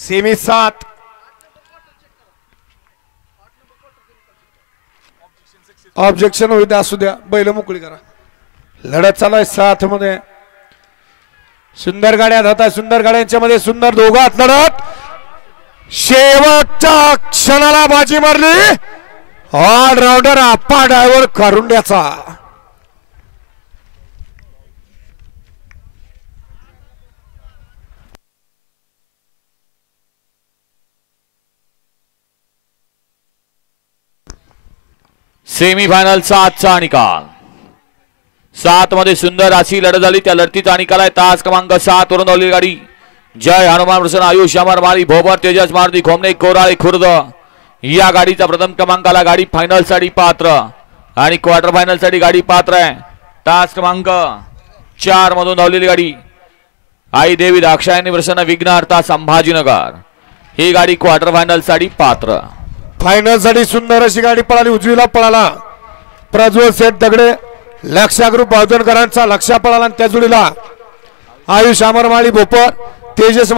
semi 7 objection होईल असू द्या बैल मोकळी करा लढत चालू आहे 7 मध्ये सुंदर गाड्या जातात सुंदर गाड्यांच्या मध्ये सुंदर दोघात लढत शेवटच्या क्षणाला बाजी मारली ऑलराउंडर आप्पा ड्रायव्हर कारुंड्याचा सेमीफायनल 7चा निकाल 7 मध्ये सुंदर अशी लढत झाली त्या लढतीचा निकाल आहे तास क्रमांक 7 वरून आलेली गाडी जय हनुमान प्रसन्न आयुष अमर माली भोबर तेजस मारुती खोमने कोराळे खुर्द या गाडीचा प्रथम क्रमांकाला गाडी फायनल साठी पात्र आणि क्वार्टर फायनल साठी गाडी पात्र आहे तास क्रमांक 4 मधून धावलेली गाडी आई देवी दाक्षायणी प्रसन्न विघ्नार्था संभाजीनगर ही गाडी क्वार्टर फायनल साठी पात्र फायनल साठी सुंदर अशी गाडी पळाली उजवीला पळाला प्रज्वल सेठ दगडे लक्ष्या ग्रुप बावधनकरांचा लक्ष्या पळाला आणि त्या जोडीला आयुष अमरमाळी भोपर तेजस